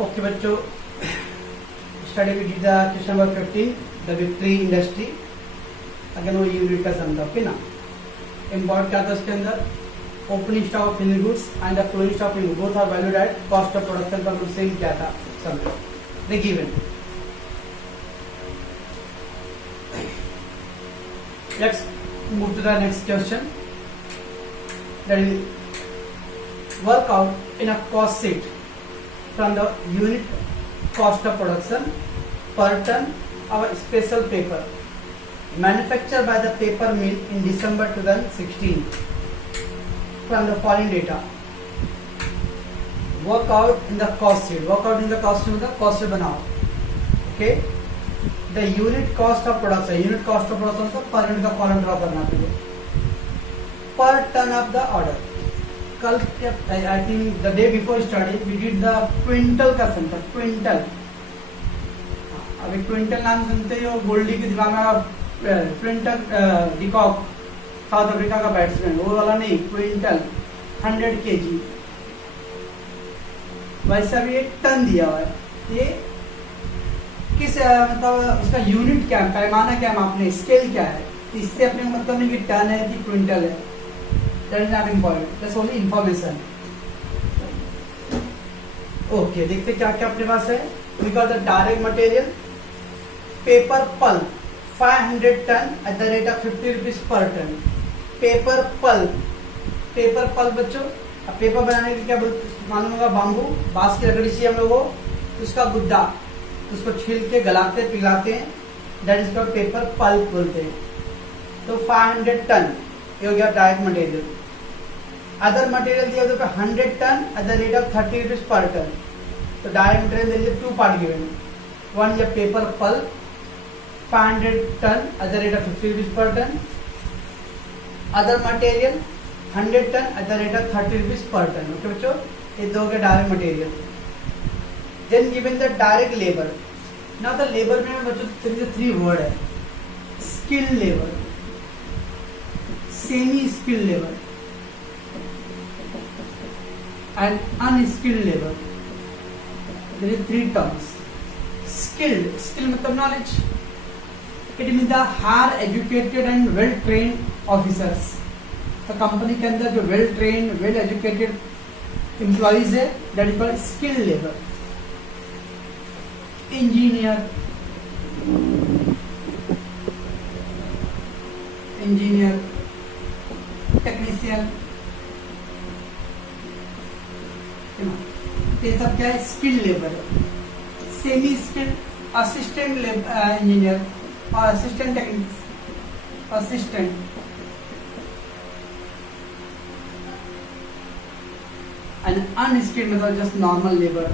Okay बच्चों, study we did the question number 15 the victory industry. Again वो unit का sum था, okay ना। इम्पॉर्ट क्या था उसके अंदर, opening stock of finish goods and the closing stock of both are valued at cost of production पर same क्या था some the given. Let's move to the next question. That is, work out in a cost sheet from the unit cost of production per ton of a special paper manufactured by the paper mill in December 2016 from the following data. Work out in the cost sheet. Work out in the cost sheet मतलब cost sheet बनाओ, okay? The unit cost of production. Unit cost of production तो per unit का column draw करना पड़ेगा. Per ton of the order. कल I think the day before study we did the quintal का sum था, quintal. अभी quintal नाम सुनते ही हो गोल्डी के दिमाग में क्विंटल डिकॉक, साउथ अफ्रीका का बैट्समैन, वो वाला नहीं, क्विंटल 100 kg. वैसा भी एक टन दिया हुआ है. ये किस मतलब उसका यूनिट क्या है, पैमाना क्या है, मापने स्केल क्या है, इससे अपने मतलब नहीं कि टन है कि क्विंटल है. That is not important, that's only information. Okay, देखते क्या क्या अपने पास है. We got the direct material paper pulp 500 ton at the rate of 50 rupees per ton. Paper pulp, paper pulp बच्चों, अब पेपर बनाने के लिए क्या मालूम होगा, बाम्बू, बांस की लकड़ी चाहिए हम लोगों को, उसका गुद्दा, उसको छील के गलाते पिघलाते हैं, that is called paper pulp बोलते हैं. तो 500 टन ये हो गया डायरेक्ट मटेरियल. अदर मटेरियल दिया तो 100 ton at the rate of 30 rupees per ton. तो डायरेक्ट मटेरियल दे 2 part given. One is paper pulp 500 ton at the rate of 50 rupees per ton. Other material 100 ton at the rate of 30 rupees per ton. Okay बच्चों, ये दो हो गया direct material. Then given the direct labor. Now the labor में बच्चों 3 word है. Skilled labor, semi skilled labor and unskilled labor. There is 3 terms. Skilled, skill मतलब knowledge. It means the higher educated and well trained officers. तो company के अंदर जो well trained, well educated employees है, that is called skilled labor. Engineer, technician, ये सब क्या है, स्किल्ड लेबर है. सेमी स्किल्ड असिस्टेंट इंजीनियर और असिस्टेंट एंड अनस्किल्ड मतलब जस्ट नॉर्मल लेबर.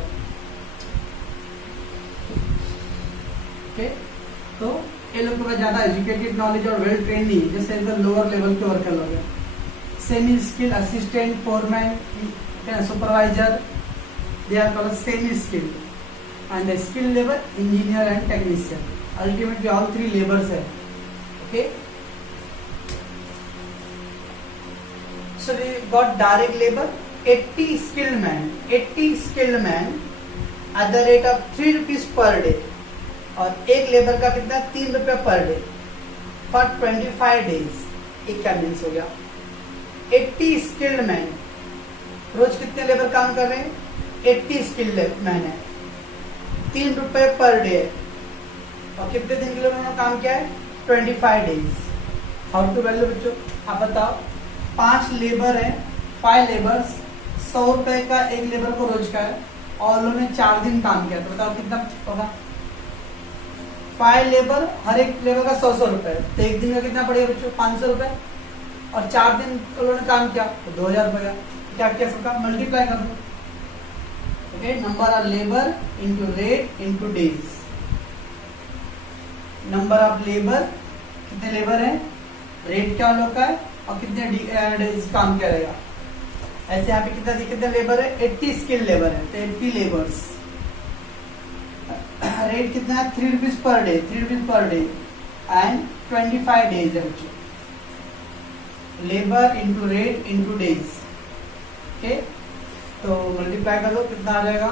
तो ये लोग के पास ज्यादा एजुकेटेड नॉलेज और वेल ट्रेन नहीं है, जैसे इधर लोअर लेवल के वर्कर लोग हैं. Semi skill assistant, foreman, supervisor, they are called semi skill. And skill labour engineer and technician. Ultimately all 3 labours है. Okay, so we got direct labour 80 skilled man at the rate of 3 rupees per day. और एक labour का कितना, 3 रुपया per day for 25 days. एक क्या means हो गया, 80 स्किल्ड मैन, रोज कितने लेबर काम कर रहे हैं, 80 स्किल्ड मैन है, 3 रुपए पर डे, और कितने दिन के लिए उन्होंने काम किया है, 25 डेज. हाउ टू वैल्यू बच्चों, आप बताओ. 5 लेबर है, 5 लेबर्स, 100 रुपए का एक लेबर को रोज का है, और उन्होंने 4 दिन काम किया, तो बताओ कितना होगा. 5 लेबर, हर एक लेबर का 100 रुपए, तो एक दिन का कितना पड़ेगा बच्चों, 500 रुपए. और 4 दिन उन्होंने काम किया तो 2000 रुपए का. क्या क्या सबका मल्टीप्लाई कर दो. Okay, number of labour into rate into days. Number of labour, कितने लेबर है, रेट क्या लोग का है, और कितने डेज काम किया रहेगा. ऐसे यहाँ पे कितने लेबर है, 80 स्किल लेबर है, तो 80 लेबर्स. रेट कितना है, 3 rupees per day, 3 rupees per day and 25 days है बच्चों. Labour into rate into days. Okay, तो मल्टीप्लाई कर दो, कितना आ जाएगा,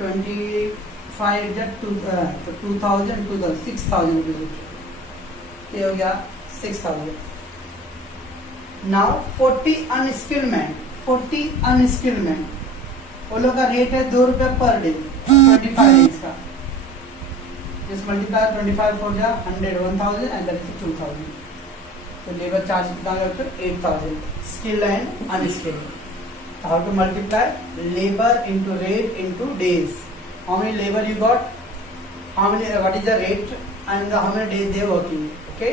25 तो 2000 6000 रुपीज, ये हो गया 6000। Now 40 unskilled man, 40 unskilled man, वो लोग का रेट है 2 रुपये पर डे 25 डेज का। जिस मल्टीप्लाई 25 फॉर जा 100 1000 एंड दैट इज 2000। तो लेबर चार्ज कितना है बच्चों 8000, skilled and unskilled. How to multiply labour into rate into days. How many labour you got, how many what is the rate and how many days they working. Okay,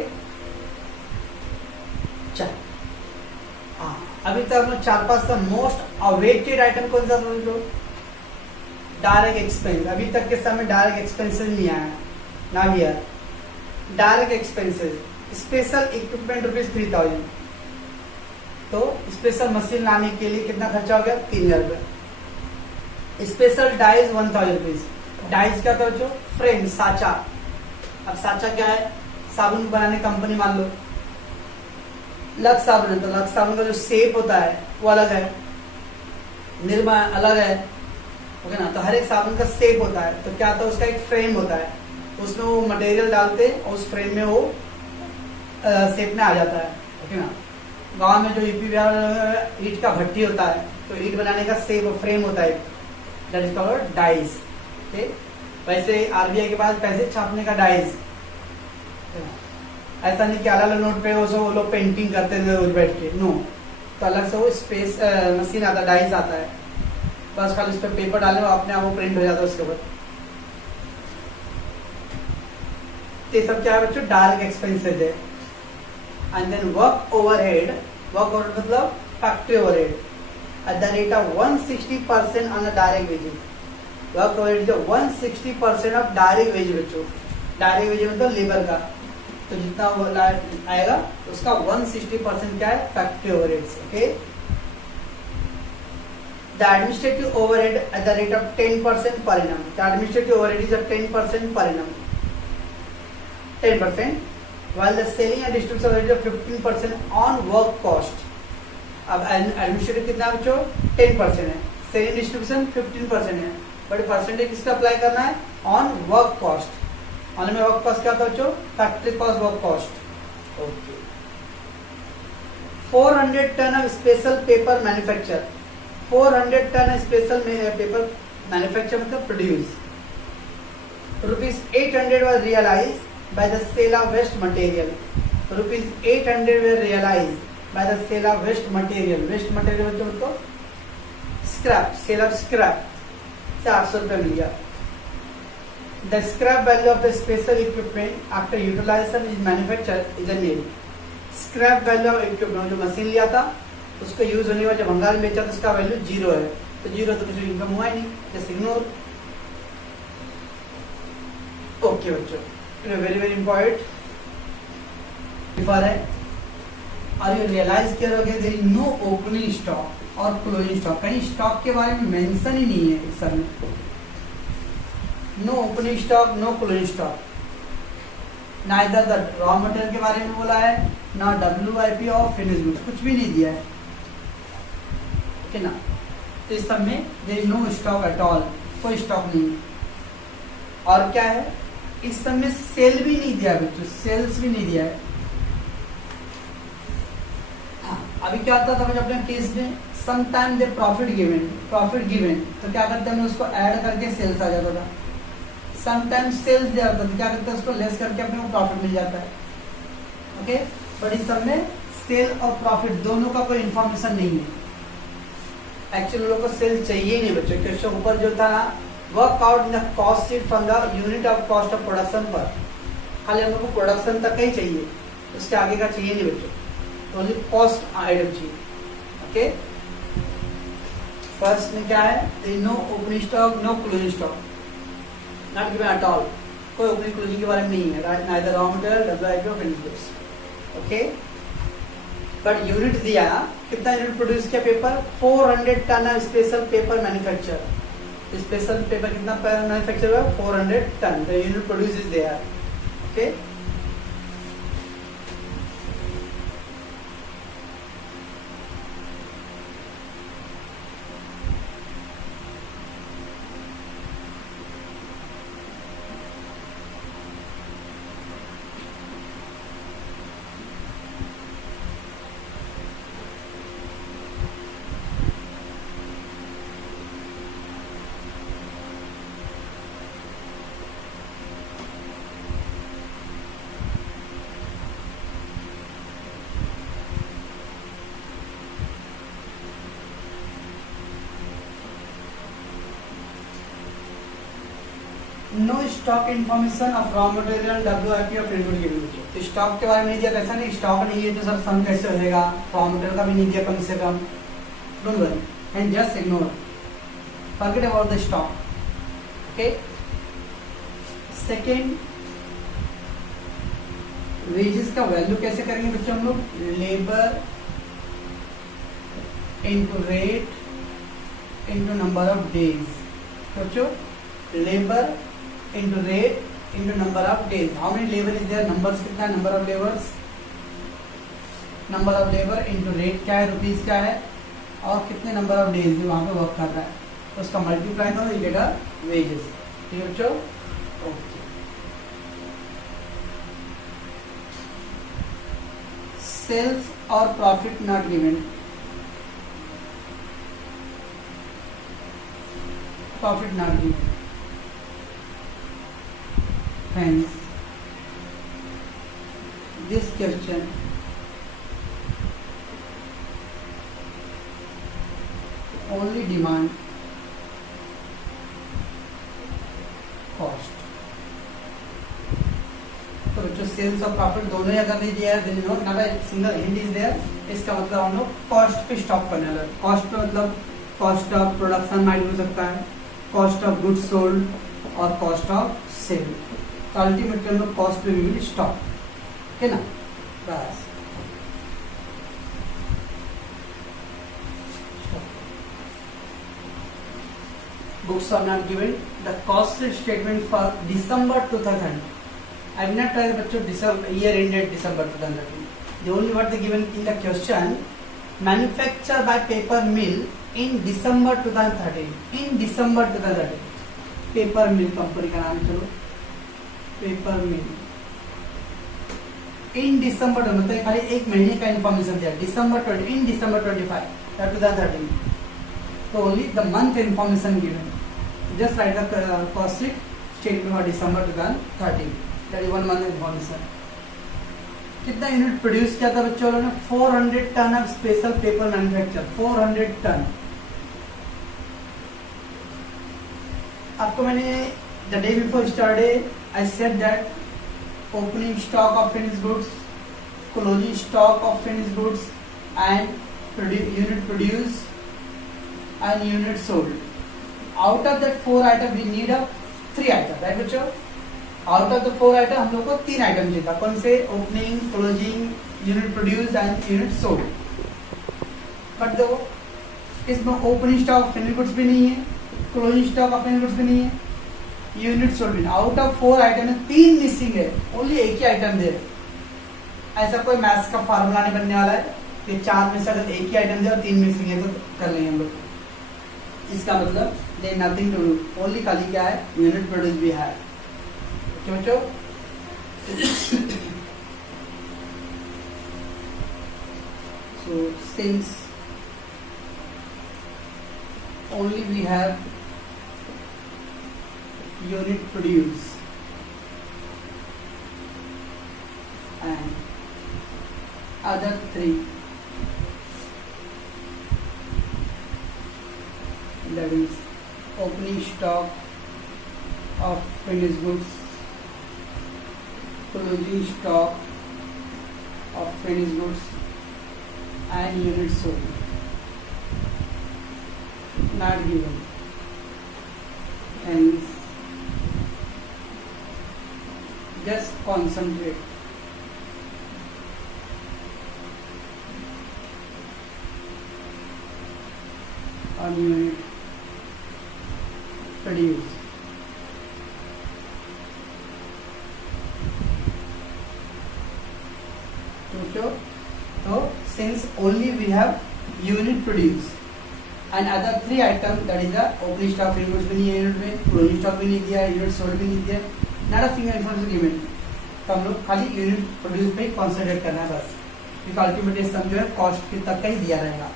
चल अभी तक हम 4-5 सा most awaited item कौन सा समझ लो, direct expense. अभी तक के समय डायरेक्ट एक्सपेंसेस नहीं आया ना भैया। डायरेक्ट एक्सपेंसेस, स्पेशल इक्विपमेंट ₹3000, तो स्पेशल मशीन लाने के लिए कितना खर्चा हो गया 3000 रुपये। Special dies 1000 rupees. डाइज क्या था बच्चों, फ्रेम, साचा। अब साचा क्या है, साबुन बनाने कंपनी मान लो, लक्स साबुन है तो लक्स साबुन का जो शेप होता है वो अलग है, निर्मा अलग है, ओके ना। तो हर एक साबुन का शेप होता है, तो क्या होता है उसका एक फ्रेम होता है, उसमें वो मटेरियल डालते और उस फ्रेम में वो शेप में आ जाता है, ओके ना। गांव में जो यूपी बिहार ईट का भट्टी होता है, तो ईट बनाने का शेप फ्रेम होता है, that is called dies. Okay, वैसे आरबीआई के पास पैसे छापने का डाइज, ऐसा नहीं कि अलग अलग नोट पे वो लोग पेंटिंग करते थे रोज बैठ के, नो। तो अलग से वो स्पेस मशीन आता है, डाइस आता है, बस खाली उस पर पेपर डाले वो अपने आप वो प्रिंट हो जाता है उसके ऊपर। ये सब क्या है बच्चों, डायरेक्ट एक्सपेंसेस है। And then work overhead, work overhead मतलब factory overhead at the rate of 160% on the direct wages. Work overhead जो 160% ऑफ डायरेक्ट वेज बच्चों, डायरेक्ट वेज मतलब लेबर का, तो जितना वो आएगा उसका 160% क्या है, factory overheads. Okay, the administrative overhead at the rate of 10% per annum. The administrative overhead is 10% per annum, 10%, while the selling and distribution overhead is 15% on work cost। अब एडमिनिस्ट्रेटिव कितना बच्चों 10% है, सेलिंग डिस्ट्रीब्यूशन 15% है, but percentage किसका apply करना है, on work cost. On में work cost क्या होता है बच्चों, factory cost, work cost. Okay, 400 ton of special paper manufacture, 400 ton special paper manufacture मतलब produce. ₹800 was realized by the sale of waste material। ₹800 were realized by the sale of waste material। Waste material बच्चों को scrap, cell of scrap 400 रुपये मिल गया। The scrap value of the special equipment after utilization is manufactured is a nil। Scrap value of equipment, जो machine लिया था उसको use होने के बाद जब भंगार में बेचा तो उसका वैल्यू 0 है, तो 0 तो कुछ इनकम हुआ ही नहीं, जस्ट इग्नोर। ओके बच्चों, वेरी वेरी इंपॉर्टेंट है। और ये रियलाइज करोगे there is no opening stock और क्लोजिंग स्टॉक, कहीं स्टॉक के बारे में मेंशन ही नहीं है सर में। No opening stock, no closing stock, ना इधर द रॉ मटेरियल के बारे में बोला है, ना WIP और फिनिश गुड्स, कुछ भी नहीं दिया है, ओके ना। तो इस सब में there is no stock at all, कोई स्टॉक नहीं। और क्या है, इस सब में सेल भी नहीं दिया बच्चों, सेल्स भी नहीं दिया है। अभी क्या आता था मुझे अपने केस में, सम टाइम दे प्रॉफिट गिवन, तो क्या करते हैं उसको ऐड करके सेल्स आ जाता था। समटाइम्स सेल्स दिया होता है, तो क्या करते हैं उसको लेस करके अपने को प्रॉफिट मिल जाता है, ओके। बट इस सब में सेल और प्रॉफिट दोनों का कोई इंफॉर्मेशन नहीं है। एक्चुअली लोगों को सेल चाहिए नहीं बच्चों, क्वेश्चन ऊपर जो था ना, work out in the cost sheet from the unit of cost of production पर, खाली हम लोग को प्रोडक्शन तक का ही चाहिए, उसके आगे का चाहिए नहीं बच्चों, ओनली कॉस्ट आइटम चाहिए, ओके। फर्स्ट में क्या है, no opening stock, no closing stock, not given at all, कोई ओपनिंग क्लोजिंग के बारे में नहीं है, right, neither raw material, WIP और finish goods, okay. But unit दिया, कितना यूनिट प्रोड्यूस किया paper, 400 ton special paper manufacture. Special paper कितना मैन्युफैक्चर हुआ, 400 ton, the unit produce is there, okay. No stock information of raw material WIP और finish good given. तो stock के बारे में नहीं दिया, कैसा नहीं स्टॉक नहीं है तो सर सम कैसे होगा, रॉ मटेरियल का भी नहीं दिया कम से कम, don't worry and just ignore, forget about the stock. Okay, second wages का वैल्यू कैसे करेंगे बच्चों हम लोग, labour into rate into number of days. बच्चों labour into rate into number of days, how many labour is there, numbers कितना है, number of labours, number of labour into rate क्या है, रुपीज क्या है, और कितने नंबर ऑफ डेज वहां पे वर्क कर रहा है, तो उसका मल्टीप्लाई करो, यू गेट अ वेजेस। ठीक है बच्चों, ओके। सेल्स और profit not given, profit not given, hence this question only demand cost। तो बच्चों सेल्स और प्रॉफिट दोनों ही अगर नहीं दिया है then not a single hint is there, इसका मतलब हम लोग कॉस्ट पे स्टॉप करने लगे। कॉस्ट पे मतलब कॉस्ट ऑफ प्रोडक्शन माइट हो सकता है, कॉस्ट ऑफ गुड्स सोल्ड और कॉस्ट ऑफ सेल, तो अल्टीमेटली हम लोग कॉस्ट पे विल स्टॉप, है ना, बस। Books are not given. The cost statement for December 2013. I will not tell बच्चों December year ended December 2013. The only what they given in the question, manufactured by paper mill in December 2013. In December 2013. Paper mill company का नाम चलो, paper mill. In December मतलब खाली एक महीने का information दिया, December 20 in December 25 2013. So only the month information given. Just write the cost sheet statement for December 2013. That is 1 month information. कितना यूनिट प्रोड्यूस किया था बच्चों ने, 400 ton of special paper manufacture, 400 ton. आपको मैंने the day before start I said that opening stock of finish goods, closing stock of finish goods and unit produce and unit sold. Out of that 4 item we need a 3 item, right बच्चों? Out of the 4 item हम लोग को 3 item चाहिए था, कौन से, opening, closing, unit produce and unit sold. But देखो इसमें ओपनिंग स्टॉक फिनिश गुड्स भी नहीं है, closing stock of finish goods भी नहीं है, यूनिट सोल्ड भी नहीं। आउट ऑफ 4 आइटम में 3 मिसिंग है, ओनली एक ही आइटम दे। ऐसा कोई मैथ्स का फार्मूला नहीं बनने वाला है कि 4 में से अगर एक ही आइटम दे और 3 मिसिंग है तो कर लेंगे हम लोग। इसका मतलब they nothing to do, only खाली क्या है, यूनिट प्रोड्यूस भी है। ओके बच्चों, so since only we have unit produce and other 3, that is opening stock of finished goods, closing stock of finished goods and unit sold, not given. Hence just concentrate on unit produce. So since only we have unit produce and other 3 item, that is the opening stock finished goods भी नहीं है unit में, closing stock भी नहीं दिया, unit sold भी नहीं दिया, not a single information given. तो हम लोग खाली यूनिट प्रोड्यूस पे कॉन्सेंट्रेट करना है बस, क्योंकि अल्टीमेटली सम जो है कॉस्ट के तक का ही दिया रहेगा।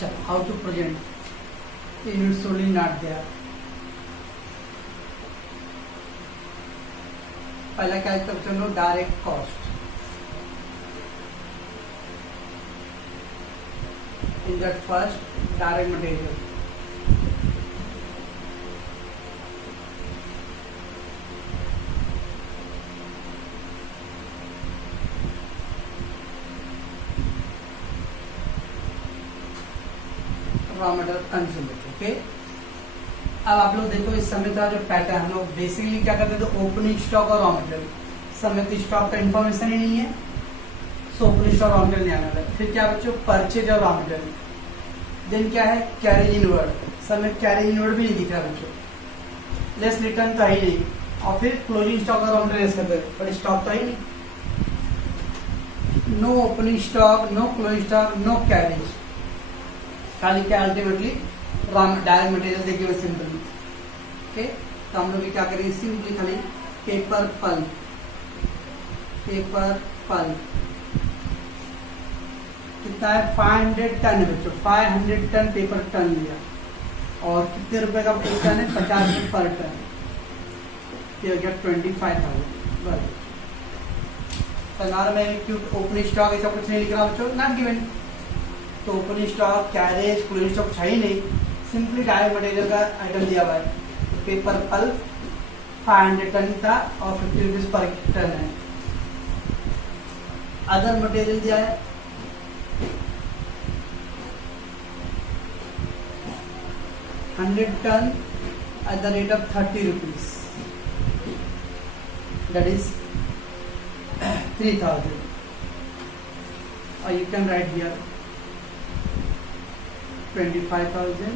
चलो how to present unit sold not there. पहला क्या है, तब चलो direct cost in that first direct material, raw material consume. Okay, अब आप लोग देखो इस समय का जो पैटर्न, हम लोग बेसिकली क्या करते थे, ओपनिंग स्टॉक और रॉ मटेरियल। समय तो स्टॉक का इन्फॉर्मेशन ही नहीं है, so opening stock raw material नहीं आना है। फिर क्या बच्चों, परचेज और रॉ मटेरियल। देन क्या है, कैरेज इनवर्ड। समय कैरेज इनवर्ड भी नहीं दिख रहा बच्चों, लेस रिटर्न तो ही नहीं, और फिर क्लोजिंग स्टॉक और रॉ मटेरियल करते हैं, बट स्टॉक तो ही नहीं। No opening stock, no closing stock, no carriage, खाली क्या अल्टीमेटली डायरेक्ट मटेरियल देखिए सिंपली। ओके, तो हम लोग क्या करेंगे, सिंपली खाली पेपर पल्प, पेपर पल्प कितना है, 500 टन है बच्चों, 500 टन पेपर टन लिया, और कितने रुपए का टन है, 50 रुपए पर टन, ये हो गया 25,000। तनार में क्यों ओपनिंग स्टॉक ऐसा कुछ नहीं लिख रहा बच्चों, नॉट गिवन। तो opening stock, carriage, closing stock है ही नहीं, सिंपली डायरेक्ट मटेरियल का आइटम दिया हुआ है। पेपर पल्प 500 टन था और 50 रुपीज पर टन है। अदर मटेरियल दिया है 100 ton at the rate of 30 rupees, that is 3,000, or you can write here 25,000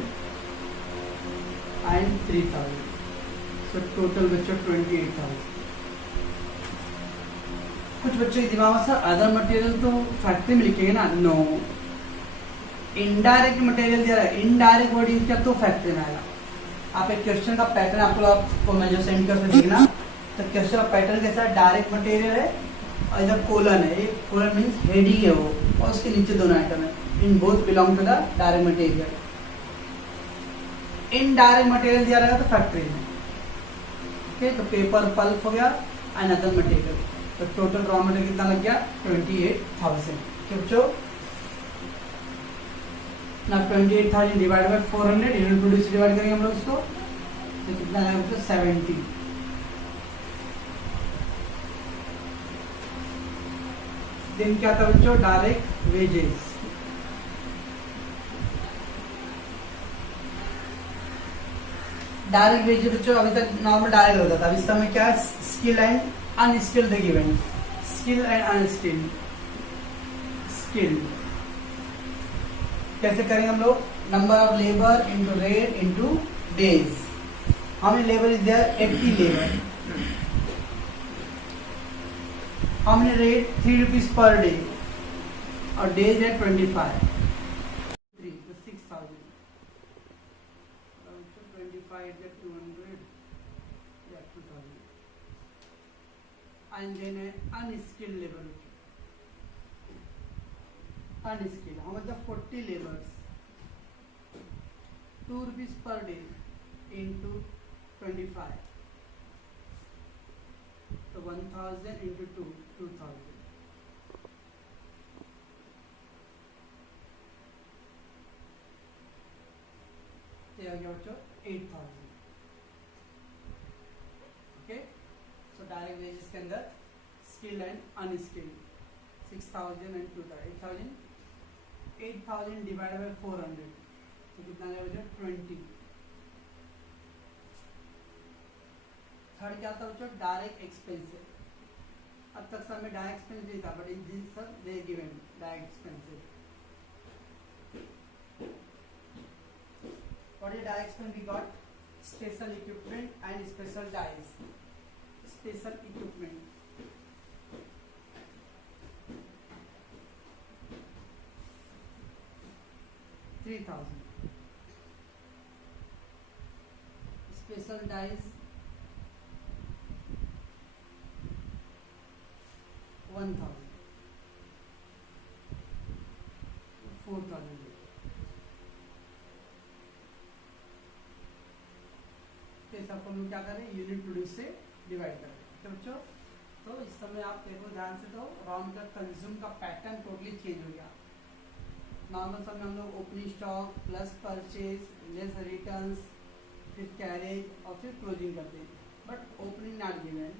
and 3,000, so total बच्चों 28,000। कुछ बच्चों के दिमाग में सर अदर मटेरियल तो फैक्ट्री में लिखेंगे ना, नो, इनडायरेक्ट मटेरियल दिया है, इनडायरेक्ट वर्ड यूज किया तो फैक्ट्री में आएगा। आप एक क्वेश्चन का पैटर्न आपको मैं जो सेंड कर देखना, तो क्वेश्चन का पैटर्न कैसा है, डायरेक्ट मटेरियल है और इधर कोलन है, कोलन मीन्स हेडिंग है वो, और उसके नीचे दोनों आइटम है, in both belong to the direct material. Indirect material दिया रहेगा तो फैक्ट्री में। ओके, तो पेपर पल्प हो गया एंड अदर मटेरियल, तो टोटल रॉ मटेरियल कितना लग गया, 28,000। बच्चों ना 28,000 divide by 400, unit produce divide करेंगे हम लोग इसको, तो कितना है बच्चों, 70। देन क्या था बच्चों, डायरेक्ट वेजेस। डायरेक्ट वेजेस बच्चों अभी तक नॉर्मल डायरेक्ट होता था, अब इस समय क्या है, skill and unskilled given, skill and unskilled. Skill कैसे करेंगे हम लोग, number of labour into rate into days. How many labour is there, 80 labour. How many rate, 3 rupees per day, और डेज है 25, 3 तो 6,000, 25 get 200 या 2,000। एंड देन है unskilled labour, unskilled how much, 40 laborers, 2 rupees per day into 25, so 1,000 into 2, 2,000। ये आ गया बच्चों 8,000। Okay, so direct wages के अंदर skilled and unskilled 6,000 and 2,000, 8,000 divide by 400, तो कितना आ गया 20। थर्ड क्या था बच्चों, डायरेक्ट एक्सपेंसिव। अब तक सर में डायरेक्ट एक्सपेंस नहीं था, but in this sir they given direct expensive. What is direct expense, we got special equipment and special dies. Special equipment 3,000, special dies 1,000, 4,000। सबको हम क्या करें, यूनिट प्रोड्यूस से डिवाइड करें। तो बच्चों, तो इस समय आप देखो ध्यान से, तो रॉ मटेरियल कंज्यूम का पैटर्न टोटली चेंज हो गया। नॉर्मल समय हम लोग opening stock plus purchase less returns, फिर कैरेज और फिर क्लोजिंग करते हैं, but opening not given,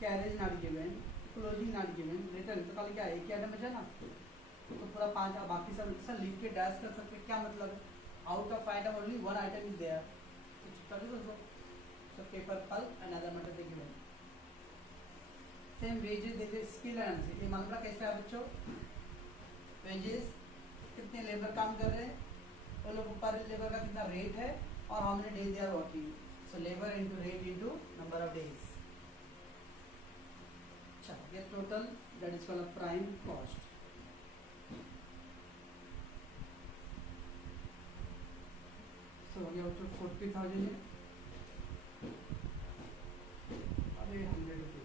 carriage not given, closing not given, return तो कल क्या है, एक आइटम बचा ना, तो पूरा 5, बाकी सब लिख के डैश कर सकते, क्या मतलब है, out of item only one item is there. So paper pulp and other material they given. Same wages देखिए स्किल एनालिसिस. ये मामला कैसा है बच्चों? वेजेस कितने लेबर काम कर रहे हैं, वो लोग पर लेबर का कितना रेट है और how many days they are working. So labour into rate into number of days. अच्छा, ये total that is called prime cost. So ये बच्चों 40,000 है और ये 100 रुपीज.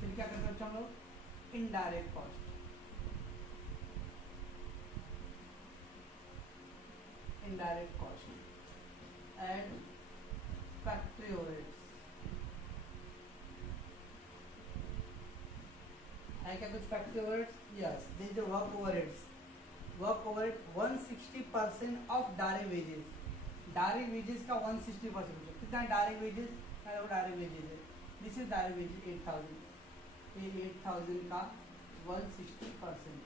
फिर क्या करते बच्चों हम लोग? Indirect cost. Indirect cost and factory overheads. है क्या कुछ factory overheads? Yes, this the work overheads. Work overhead 160% of direct wages. Direct wages का 160%. कितना डायरेक्ट वेजेस? डायरेक्ट वेजेस है. This is direct wages 8,000. ये 8,000 का 160%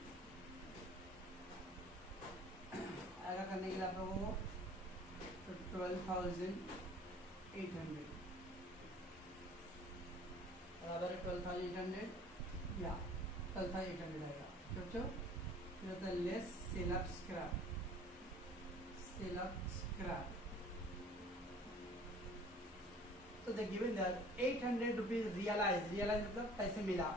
ऐसा करने के लिए आप लोगों को तो 12,800 बराबर है 12,800 या 12,800 आएगा. बच्चों फिर होता है less sale of scrap. Sale of scrap तो they given that 800 rupees realise. Realise मतलब पैसे मिला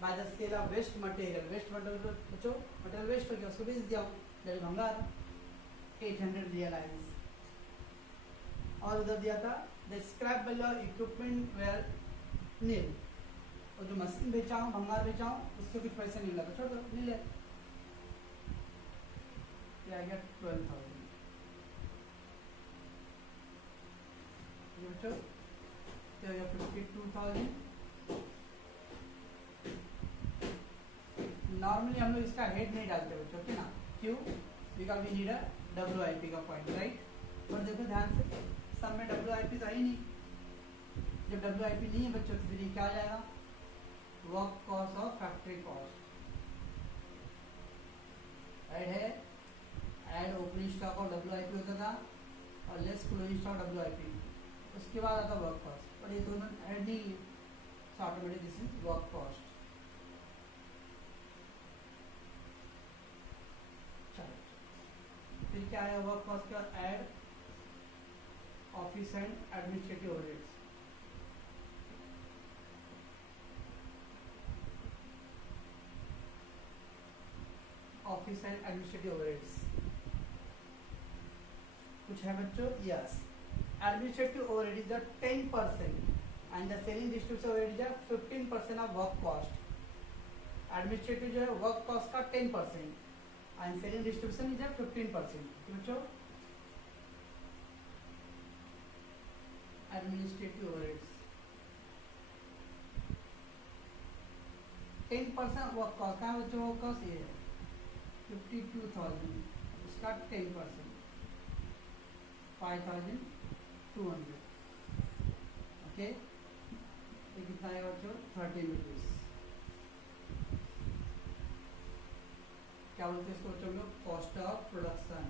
by the sale of waste material. Waste material बच्चों मटेरियल वेस्ट हो गया, उसको बेच दिया दैट भंगार. 800 रियलाइज. और उधर दिया था the scrap value of equipment were nil. और जो मशीन बेचा हूँ, भंगार बेचा हूँ, उससे कुछ पैसे नहीं लगा, छोड़ दो, नील है. क्या आ गया 12,000. बच्चों क्या हो गया 52,000. नॉर्मली हम लोग इसका हेड नहीं डालते बच्चों, ठीक ना? क्यों? Because we need a WIP का पॉइंट, राइट? और देखो ध्यान से, सब में WIP तो ही नहीं. जब WIP नहीं है बच्चों तो फिर ये क्या आ जाएगा? वर्क कॉस्ट और फैक्ट्री कॉस्ट. राइट है. एड ओपनिंग स्टॉक और WIP होता था और लेस क्लोजिंग स्टॉक WIP. उसके बाद आता वर्क कॉस्ट. और ये दोनों ऐड नहीं है, सो automatic this is work cost. फिर क्या है वर्क कॉस्ट का? Add office and administrative overheads. Office and administrative overheads कुछ है बच्चों? Yes. Administrative overhead is 10% and the selling distribution overhead is 15% of work cost. Administrative जो है वर्क कॉस्ट का 10% and selling distribution is at 15%. बच्चों administrative overheads 10% work cost का बच्चों. Work cost ये है 52,000, उसका 10% 5,200. ओके, ये कितना है बच्चों? 13 रुपीज. क्या बोलते हैं इसको बच्चों लोग? Cost of production.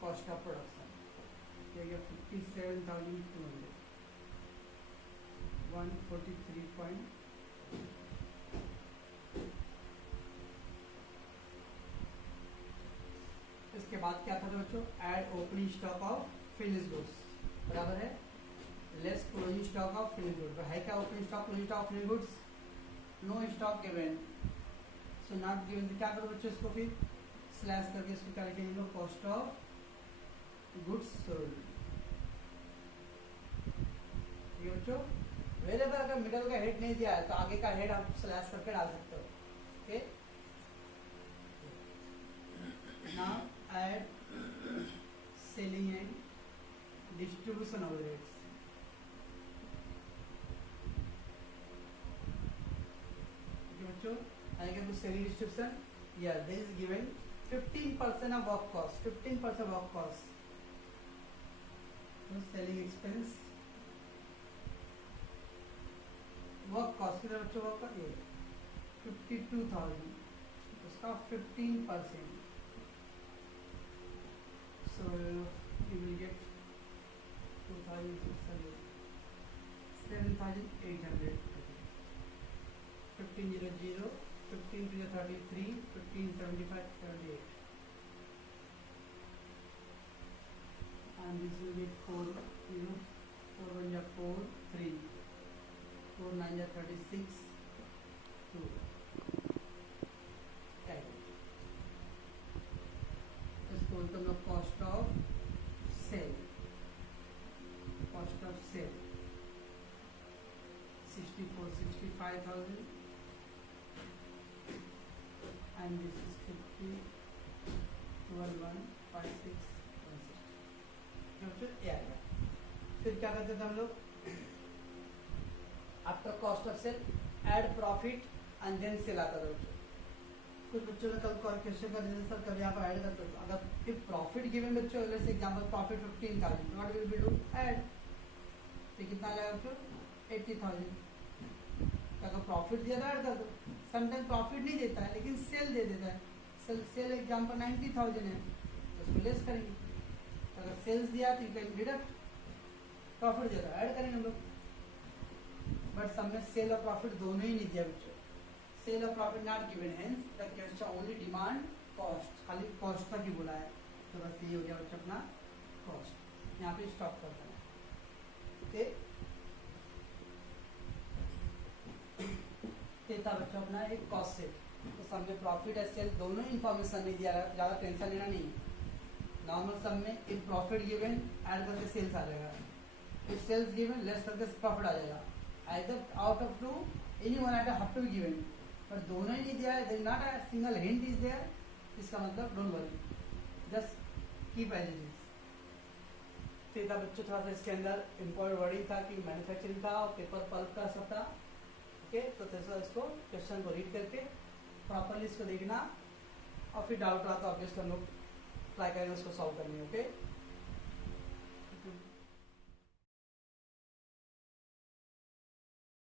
Cost of production 57,200 143. इसके बाद क्या था बच्चों? Add opening stock of finish goods बराबर है less closing stock of finish goods. है क्या opening stock, closing stock of finish goods? No stock given, so not given. तो क्या करो बच्चों? इसको फिर स्लैश करके इसको क्या लिखेंगे? Cost of goods sold. ये बच्चों वेरिएबल अगर मिडल का हेड नहीं दिया है तो आगे का हेड आप स्लैश करके डाल सकते हो. Okay, now add selling and distribution overheads. बच्चों आएगा कुछ selling distribution. Yeah, this is given 15% of work cost. 15% work cost. So selling expense, work cost. Cost कितना बच्चों का होगा, ये 52,000, उसका 15%, so you will get 7,800, 1500, 15 to the 33, 1575, 78, and this will get 4, 4 1 is 4, 3, 4 9 is 36, 2. इसको बोलते हम लोग cost of sale, cost of sale 65,000, and this is 50, 12,156, ये आएगा। फिर क्या करते थे हम लोग, after cost of sale add profit and then sale आता था बच्चों। कुछ बच्चों ने कल क्वेश्चन कर दिया सर कभी आप ऐड करते हो, अगर इफ प्रॉफिट गिवन बच्चों, जैसे example profit 15,000, what will be do add, तो कितना आ जाएगा बच्चों 80,000। अगर प्रॉफिट दिया था ऐड कर दो, समटाइम प्रॉफिट नहीं देता है लेकिन सेल दे देता है, सेल एग्जांपल 90,000 है तो उसको लेस करेंगे, अगर सेल्स दिया तो यू कैन डिडक्ट, प्रॉफिट दिया था ऐड करेंगे हम लोग, बट सब में सेल और प्रॉफिट दोनों ही नहीं दिया बच्चों, सेल और profit not given, hence the question only demand cost, खाली कॉस्ट तक ही बोला है, तो बस ये हो गया बच्चों अपना कॉस्ट, यहाँ पे स्टॉप कर देना। ये था बच्चों अपना एक कॉस्ट सेट, तो सब में प्रॉफिट है सेल दोनों इंफॉर्मेशन नहीं दिया, ज़्यादा टेंशन लेना नहीं। नॉर्मल सब में इफ प्रॉफिट गिवन ऐड करके सेल्स आ जाएगा, इफ सेल्स गिवन लेस करके प्रॉफिट आ जाएगा, either out of two any one item have to be given, पर दोनों ही नहीं दिया है, there not a single hint is there, इसका मतलब don't worry, just keep as it is. तो था बच्चों थोड़ा सा इसके अंदर इम्पोर्टेंट वर्डिंग था कि मैन्युफैक्चरिंग था और पेपर पल्प का सब था, ओके। तो थोड़ा इसको क्वेश्चन को रीड करके प्रॉपरली इसको देखना और फिर डाउट रहा तो ऑब्वियसली हम लोग ट्राई करेंगे उसको सॉल्व करने, ओके।